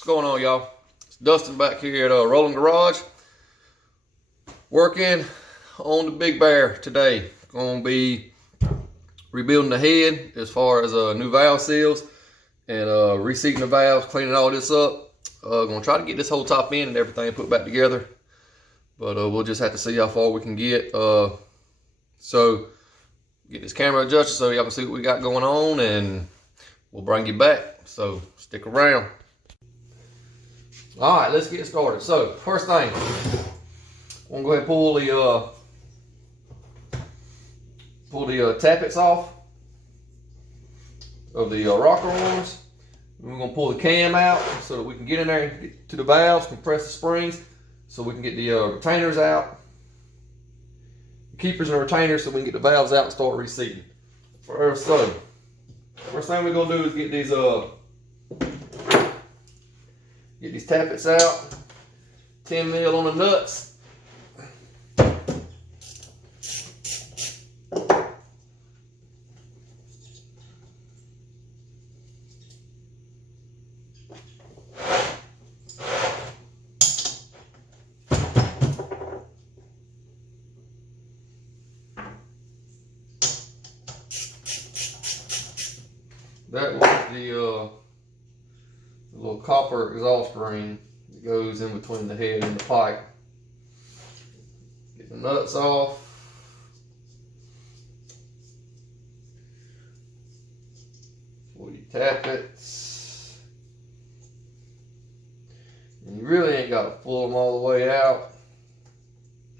What's going on, y'all? It's Dustin back here at Rolling Garage, working on the Big Bear today. Gonna be rebuilding the head as far as new valve seals and reseating the valves, cleaning all this up. Gonna try to get this whole top end and everything put back together, but we'll just have to see how far we can get. So get this camera adjusted so y'all can see what we got going on, and we'll bring you back. So stick around. All right, let's get started. So first thing, I'm gonna go ahead and pull the tappets off of the rocker arms. We're gonna pull the cam out so that we can get in there and get to the valves, compress the springs, so we can get the retainers out, the keepers and retainers, so we can get the valves out and start reseating. So first thing we're gonna do is get these tappets out, 10 mil on the nuts. That was the little copper exhaust ring that goes in between the head and the pipe. Get the nuts off. Pull your tappets. And you really ain't got to pull them all the way out,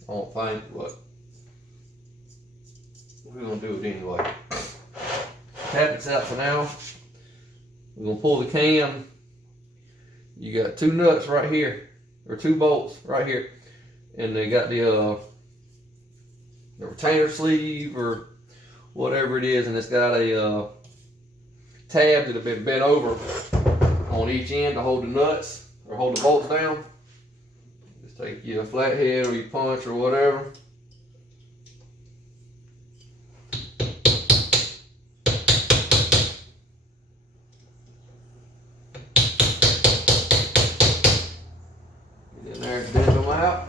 I don't think, but we're going to do it anyway. Tappets out for now. We're going to pull the cam. You got two nuts right here, or two bolts right here, and they got the retainer sleeve or whatever it is, and it's got a tab that have been bent over on each end to hold the nuts or hold the bolts down. Just take your flathead or your punch or whatever. Bend them out.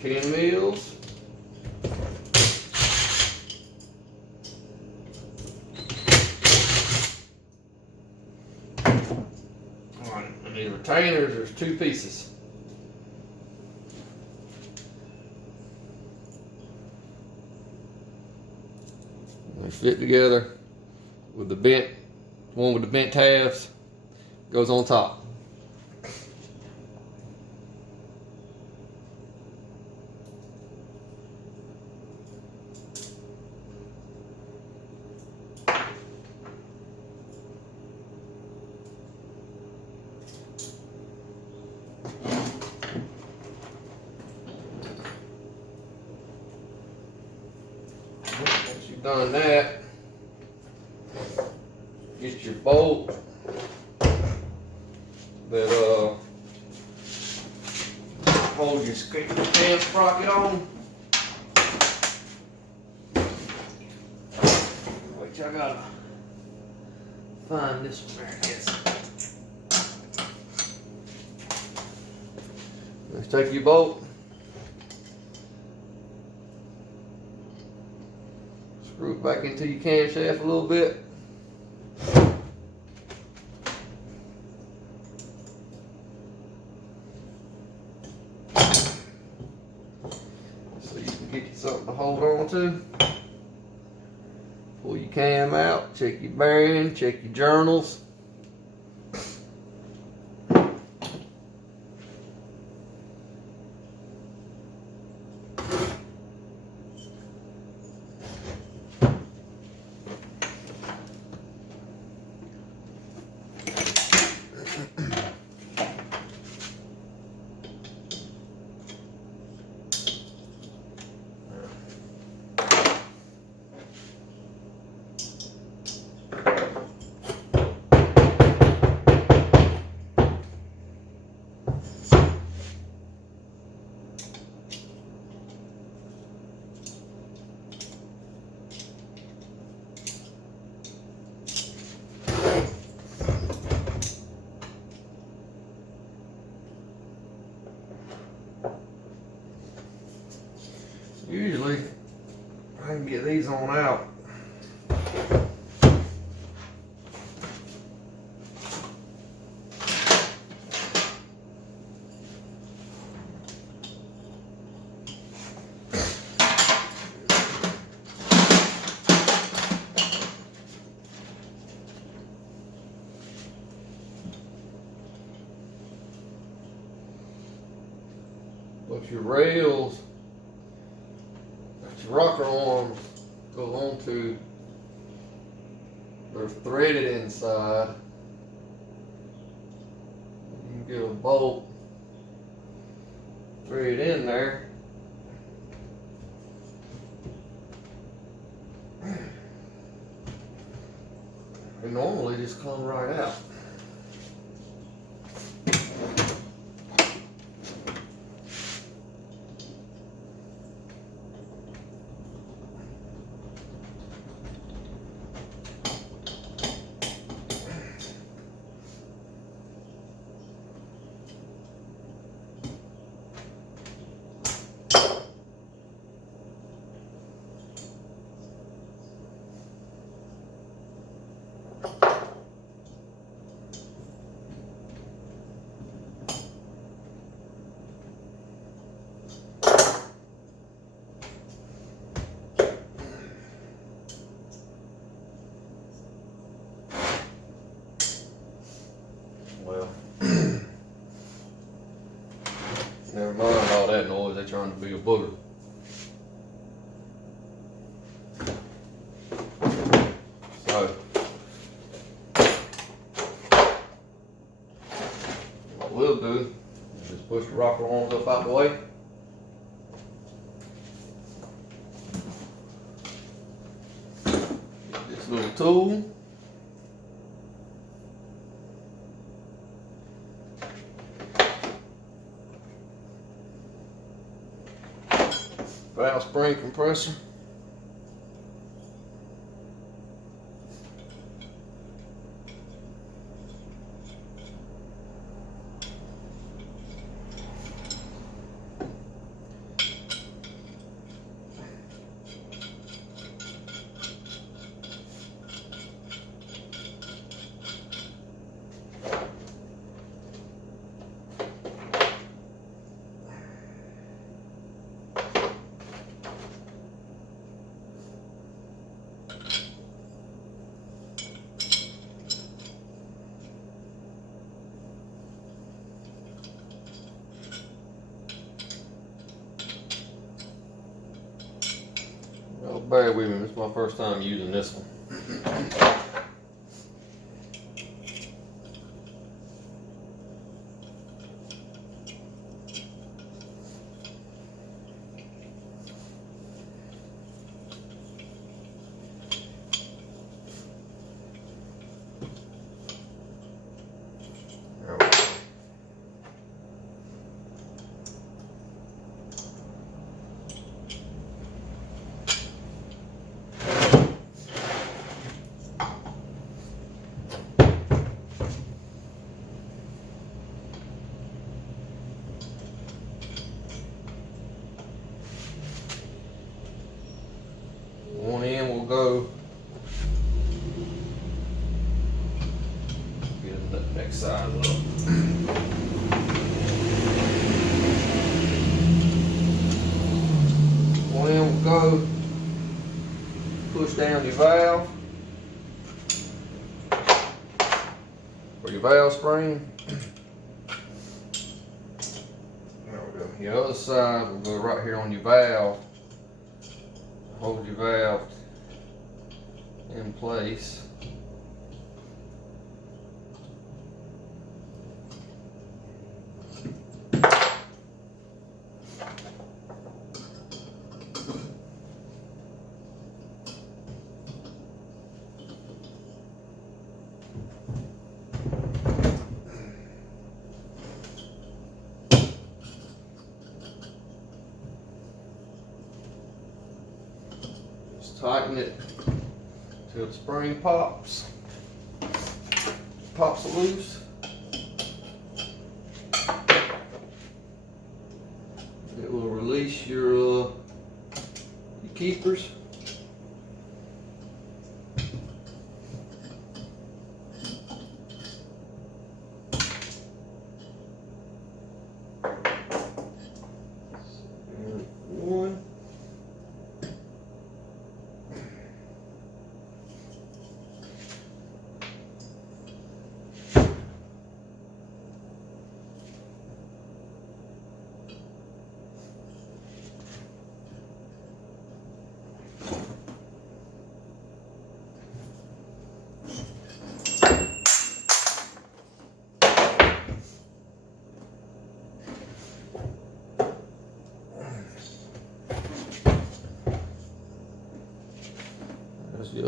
Ten mils. The retainers, there's two pieces. They fit together with the bent, one with the bent tabs goes on top. Once you've done that, get your bolt that hold your fan sprocket on. Wait, I gotta find this one there, I guess. Let's take your bolt. Screw it back into your camshaft a little bit. So you can get you something to hold on to. Pull your cam out, check your bearing, check your journals. these on out. But your rails that your rocker arms go onto, they're threaded inside. You can get a bolt thread in there. They normally just come right out. Well, never mind all that noise, they're trying to be a booger. So, what we'll do is just push the rocker arms up out the way. Get this little tool. Valve spring compressor. Well, bear with me, this is my first time using this one. One end will go, get the next side up. One end will go, push down your valve for your valve spring. There we go. The other side will go right here on your valve. Hold your valve in place. Tighten it till the spring pops loose. It will release your keepers.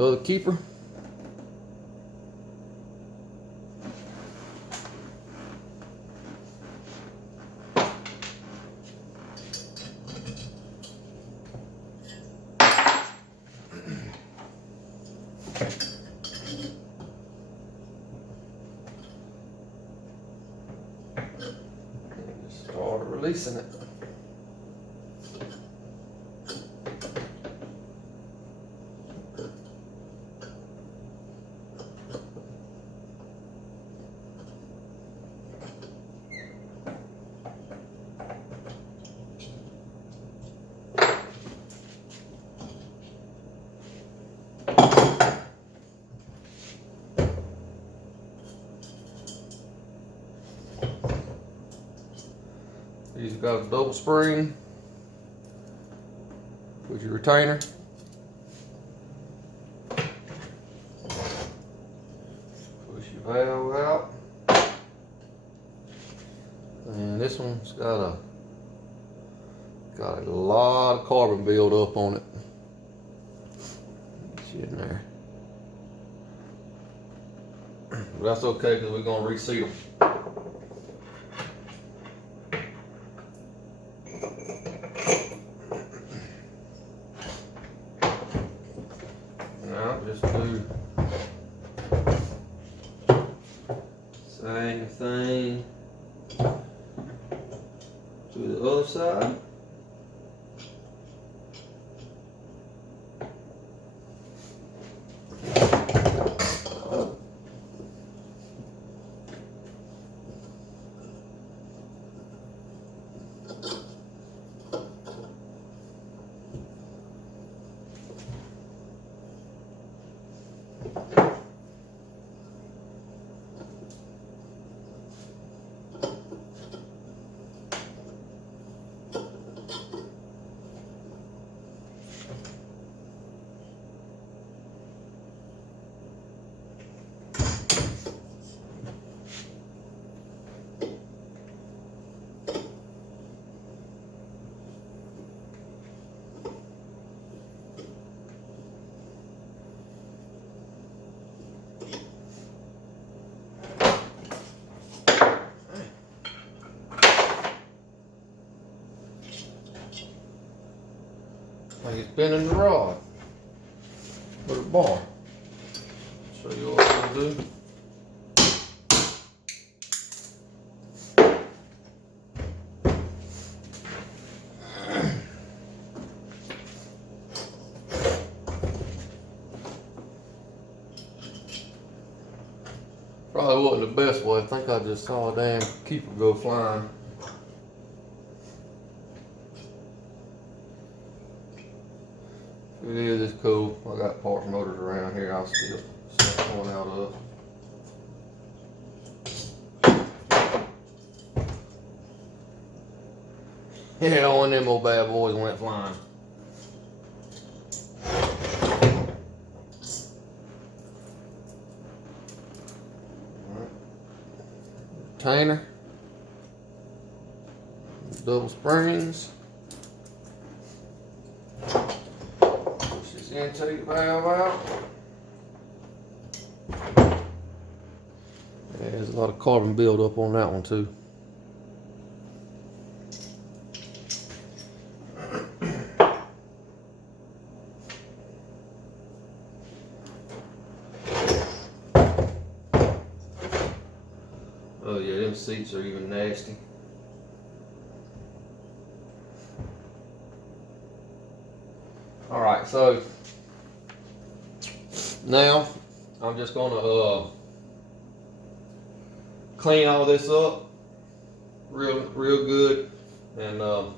the other keeper. Start releasing it. These got a double spring. Put your retainer. Push your valve out. And this one's got a lot of carbon build up on it. Get you in there. But that's okay because we're gonna reseat them. Now just do same thing to the other side. Like it's bending the rod with a bar. Show you what I'm gonna do. Probably wasn't the best way. I think I just saw a damn keeper go flying. It is, it's cool. I got parts motors around here I'll still start pulling out of. Yeah, one of them old bad boys went flying. Retainer. Double springs. Intake valve out. Yeah, there's a lot of carbon build up on that one too. Oh yeah, them seats are even nasty. All right, so now I'm just gonna clean all this up real good, and go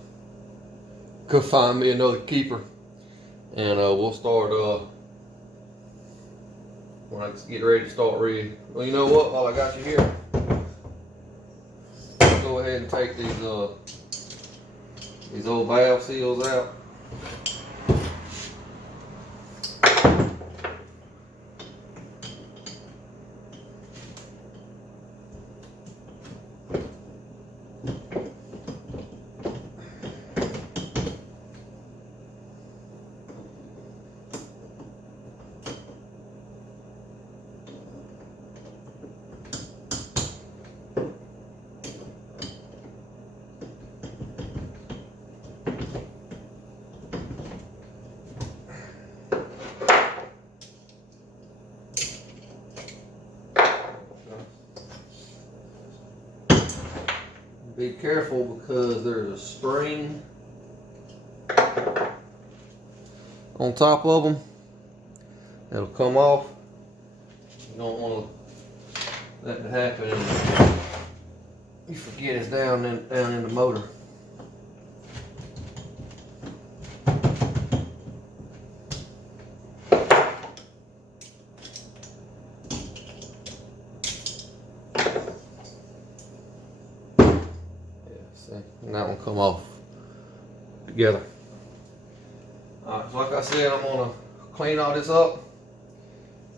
find me another keeper, and we'll start when I get ready to start rigging. Well, you know what? While I got you here, go ahead and take these old valve seals out. Be careful because there's a spring on top of them. It'll come off. You don't want that to happen. You forget it's down in the motor. And that one come off together. Alright, so like I said, I'm gonna clean all this up,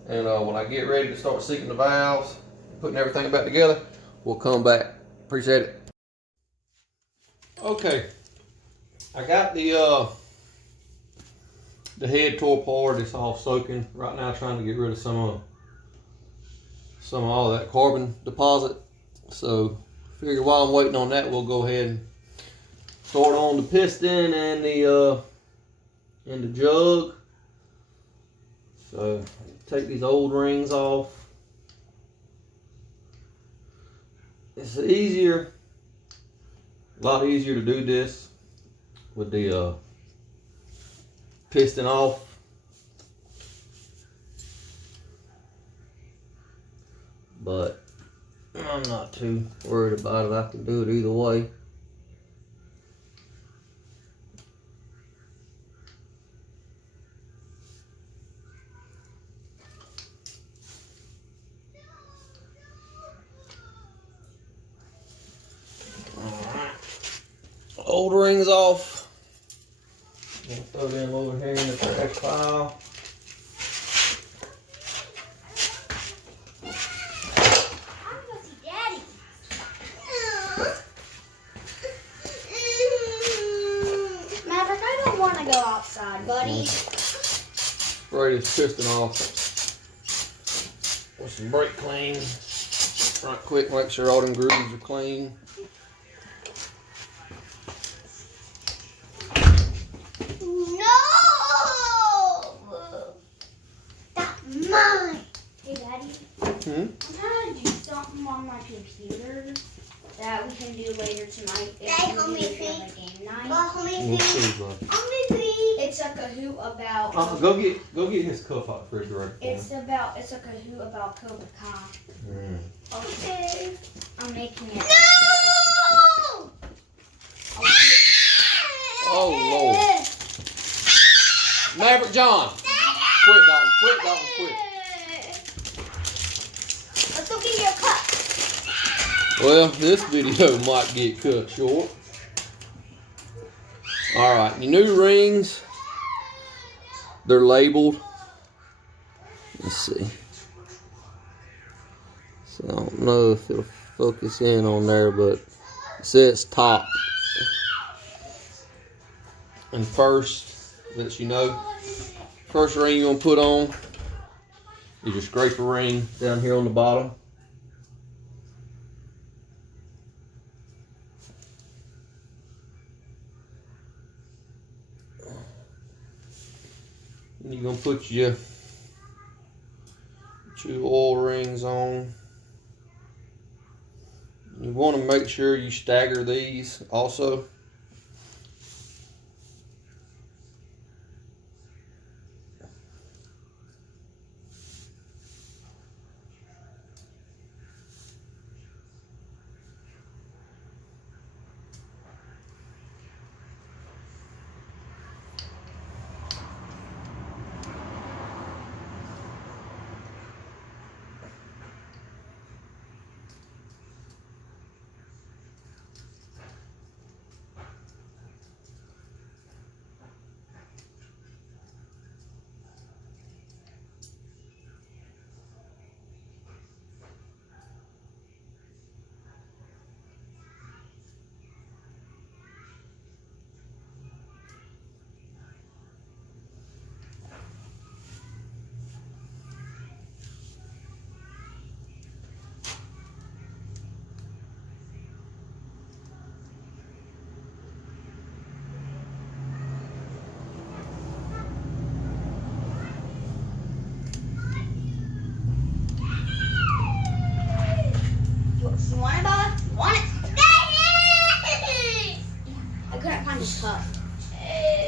and when I get ready to start seating the valves, putting everything back together, we'll come back. Appreciate it. Okay, I got the head tore apart. It's all soaking right now, trying to get rid of some of all that carbon deposit. So figure while I'm waiting on that, we'll go ahead and start on the piston and the jug. So take these old rings off. It's a lot easier to do this with the piston off. But I'm not too worried about it. I can do it either way. Old rings off. I'm gonna throw them over here in the trash pile. Maverick, I don't want to go outside, buddy. Spray this piston off with some brake clean. Right quick, make sure all them grooves are clean. I'm trying to do something on my computer that we can do later tonight if we do it on a game night. We'll see, bud. It's a Kahoot about. Go get his cup out the refrigerator. It's a Kahoot about Cobra Kai. Okay. I'm making it. No! Oh Lord. Maverick John. Quit, Dalton. Quit, Dalton. Quit. Let's go get your cup. Well, this video might get cut short. Alright, your new rings, they're labeled. Let's see. So I don't know if it'll focus in on there, but it says top. And first, lets you know, first ring you're going to put on is your scraper ring down here on the bottom. And you're going to put your oil rings on. You want to make sure you stagger these also.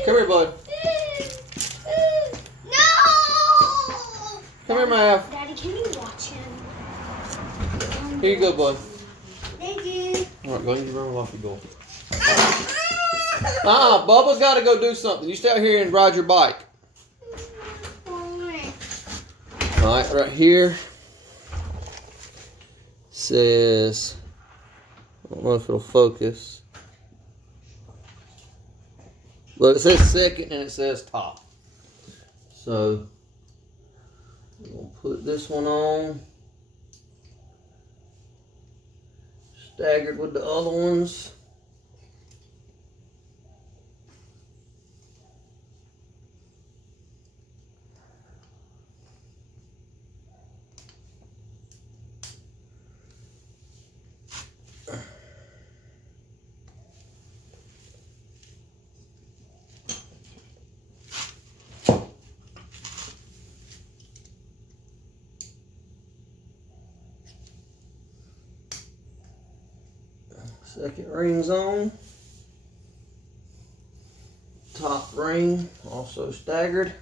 Come here, bud. No! Come here, Mav. Daddy, can you watch him? Here you go, bud. Thank you. Alright, go ahead and run off your goal. Bubba's got to go do something. You stay out here and ride your bike. Alright, right here says, I don't know if it'll focus. But it says second and it says top. So, I'm going to put this one on. Staggered with the other ones. Second ring's on. Top ring also staggered.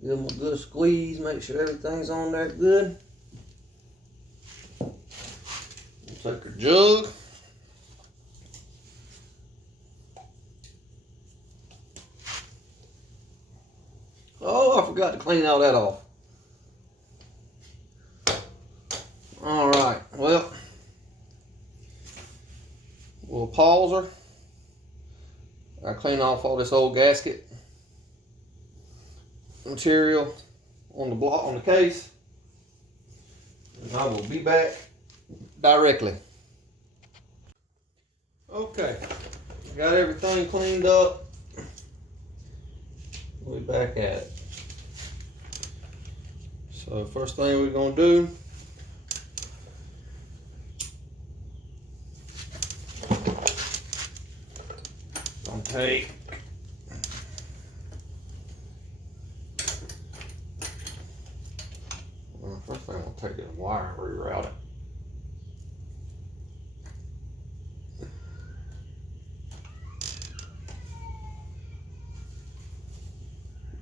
Give them a good squeeze, make sure everything's on there good. Take our jug. Oh, I forgot to clean all that off. Alright, well, we'll pause her. I clean off all this old gasket material on the block, on the case, and I will be back directly. Okay, got everything cleaned up. We'll be back at it. So first thing we're gonna do, gonna take first thing I'm gonna take this wire and reroute it.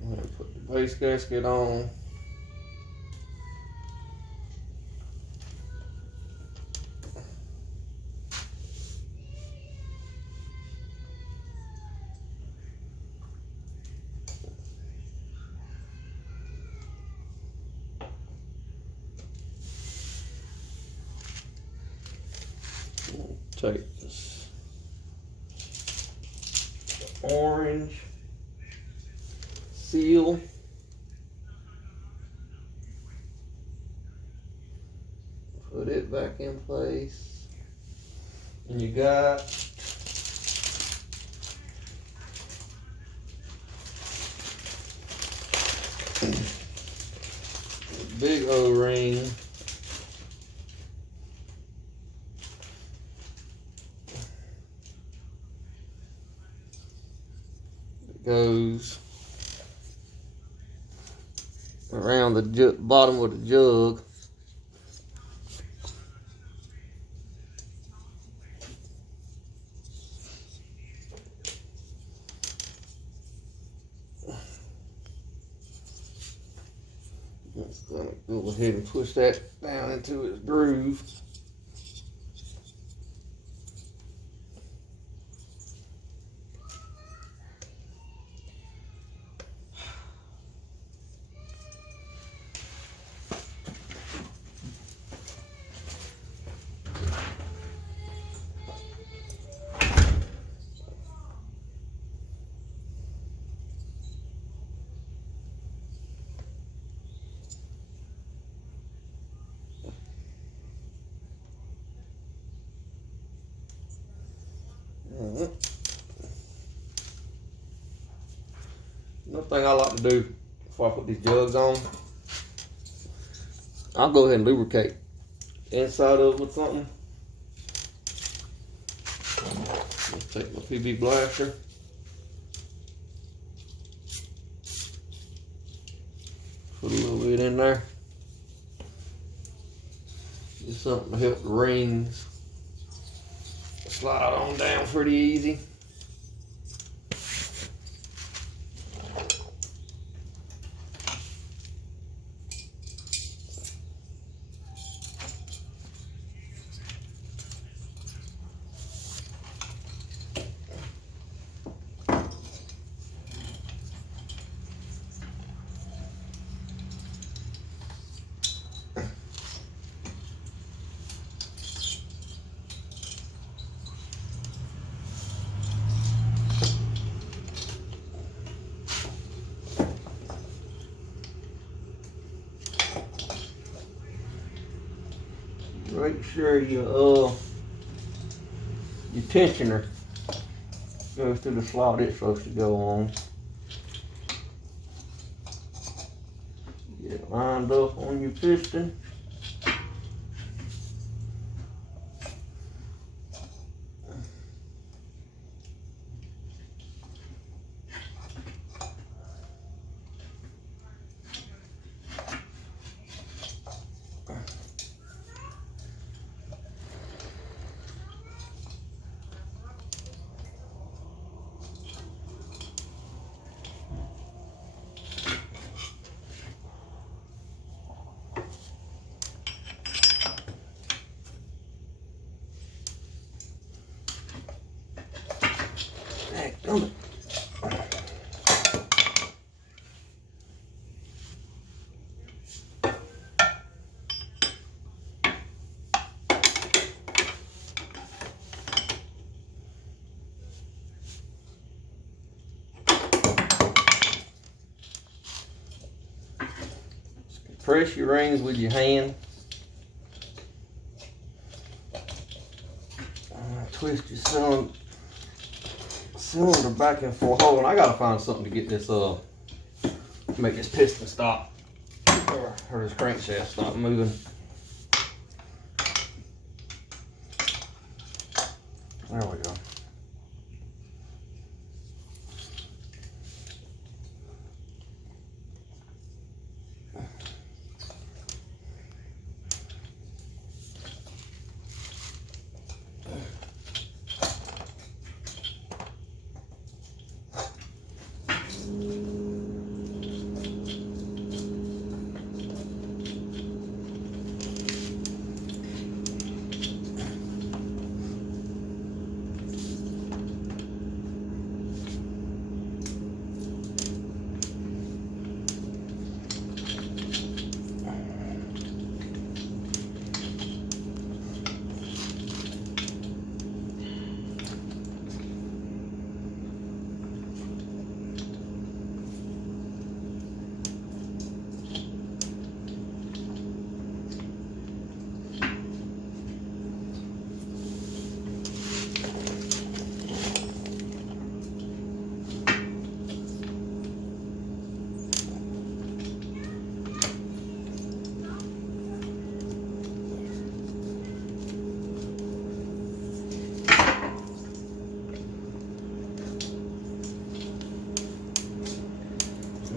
I'm gonna put the base gasket on. Take this orange seal, put it back in place, and you got a big O-ring. Goes around the bottom of the jug. Let's go ahead and push that down into its groove. Another thing I like to do before I put these jugs on, I'll go ahead and lubricate inside of it with something. I'll take my PB blaster. Put a little bit in there. Just something to help the rings slide on down pretty easy. Make sure your tensioner goes through the slot it's supposed to go on. Get it lined up on your piston. Press your rings with your hand. Twist your cylinder back and forth. Hold on, I gotta find something to get this make this piston stop or this crankshaft stop moving. There we go.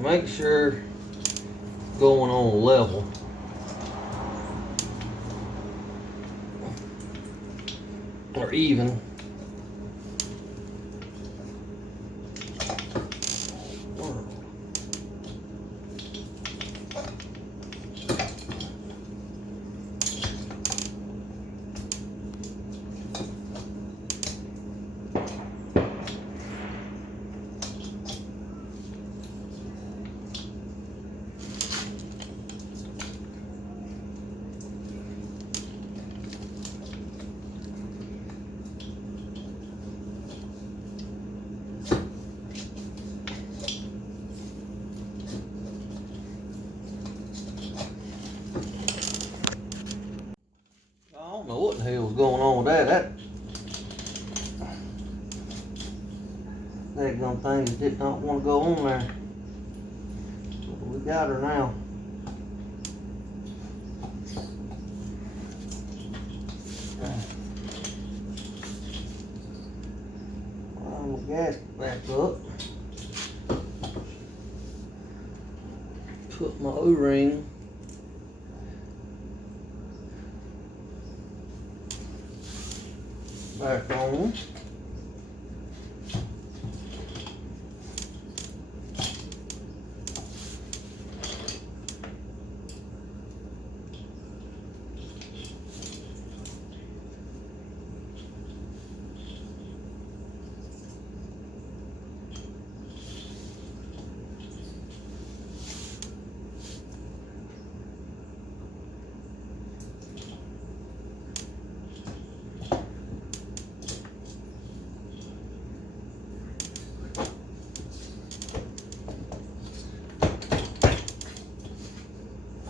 Make sure going on level. Or even. I don't know what the hell was going on with that. That gum thing that did not want to go on there. But we got her now. Line the gasket back up. Put my O-ring back on.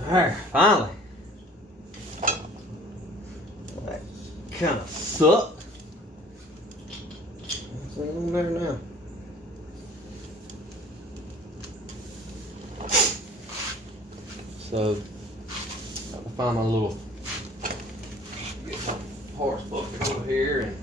Alright, finally. That kind of sucked. What's on there now? So, got to find my little parts bucket over here and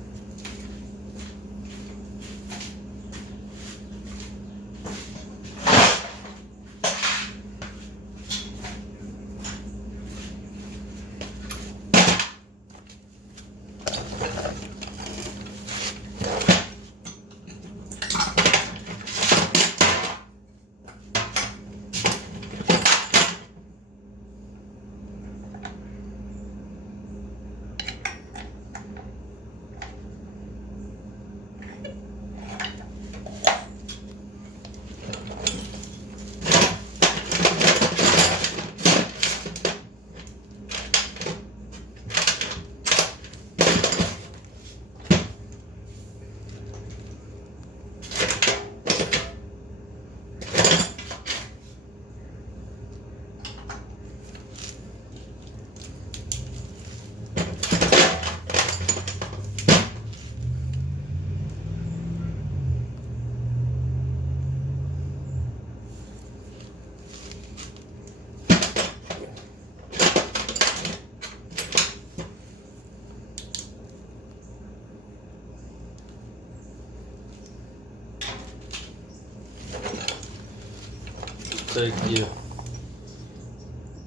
take you.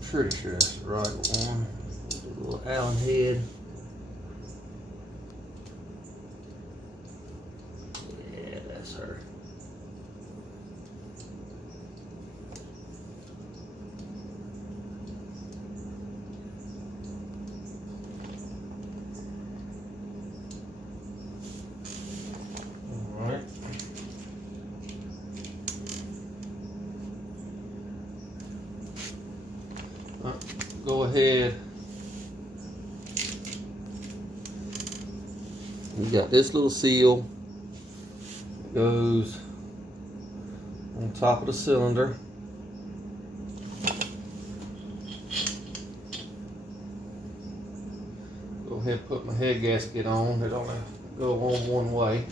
Pretty sure that's the right one. A little Allen head. Yeah, that's her. All right. Go ahead. You got this little seal. It goes on top of the cylinder. Go ahead and put my head gasket on. It only go on one way.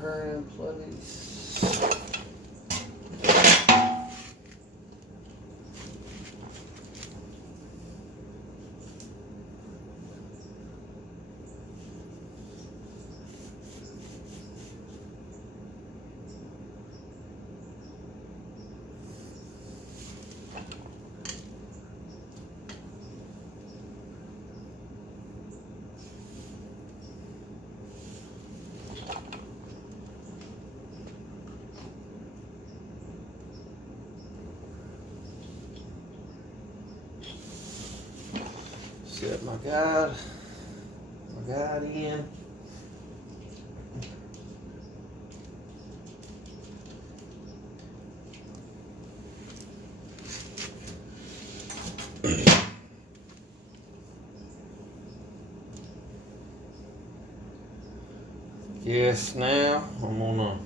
Her in place. Set my guide in. Yes, now I'm gonna,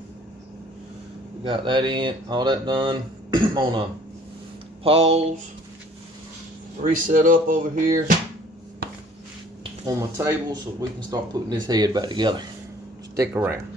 got that in, all that done. I'm gonna pause, reset up over here on my table so we can start putting this head back together. Stick around.